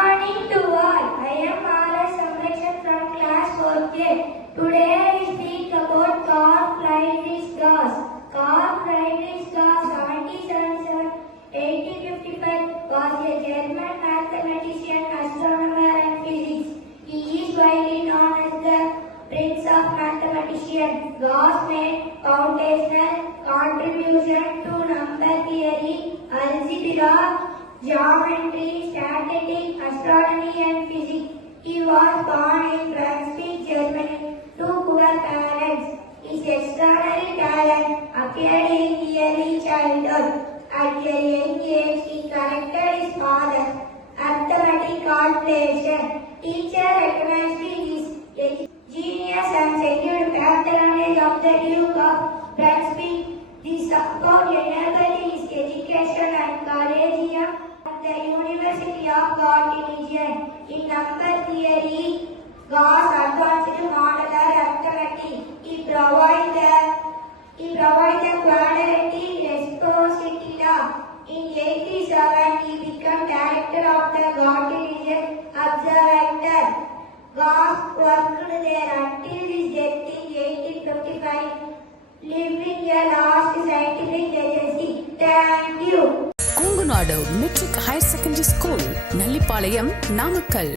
Morning to all. I am R.S. Samrakshan from class 4K. Today I speak about Carl Friedrich Gauss. Carl Friedrich Gauss, 1777-1855, was a German mathematician, astronomer and physicist. He is widely known as the Prince of Mathematicians. Gauss made foundational contribution to number theory, algebra, geometry, statistics, astronomy and physics. He was born in Brunswick, Germany, to poor parents. His extraordinary talent appeared in early childhood. At a young age, he corrected his father's arithmetic calculation. Teacher recognized his genius and secured patronage of the Duke of Brunswick. This support enabled his education at Collegium at the University of Göttingen. In number theory, Gauss advanced modular arithmetic. He provided the quadratic reciprocity law. In 1887, he became director of the Göttingen Observatory. Gauss worked there until his death in 1855, leaving a last scientific legacy. Thank you. Kongunadu matric higher secondary school, Nallipalayam, Namakkal.